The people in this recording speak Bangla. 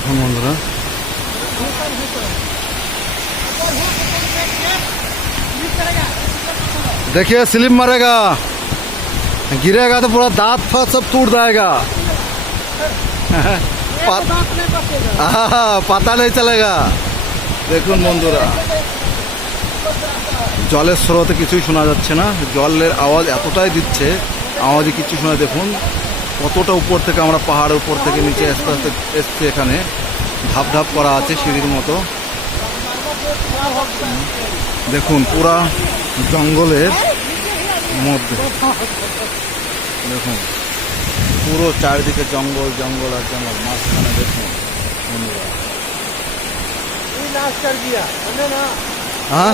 দেখুন বন্ধুরা, देखिए स्लिप मारेगा, गिरेगा तो पूरा दांत फात सब टूट जाएगा। पता नहीं चलेगा। দেখুন বন্ধুরা, জলের স্রোতে কিছুই শোনা যাচ্ছে না, জলের আওয়াজ এতটাই দিচ্ছে, আওয়াজে কিছু শোনা। দেখুন কতটা উপর থেকে আমরা পাহাড়ের উপর থেকে নিচে আস্তে আস্তে এসছি। এখানে ধাপ ধাপ করা আছে সিঁড়ির মতো। দেখুন পুরা জঙ্গলের মধ্যে, দেখুন পুরো চারিদিকে জঙ্গল জঙ্গল আর জঙ্গল, মাঝখানে দেখুন বন্ধুরা। হ্যাঁ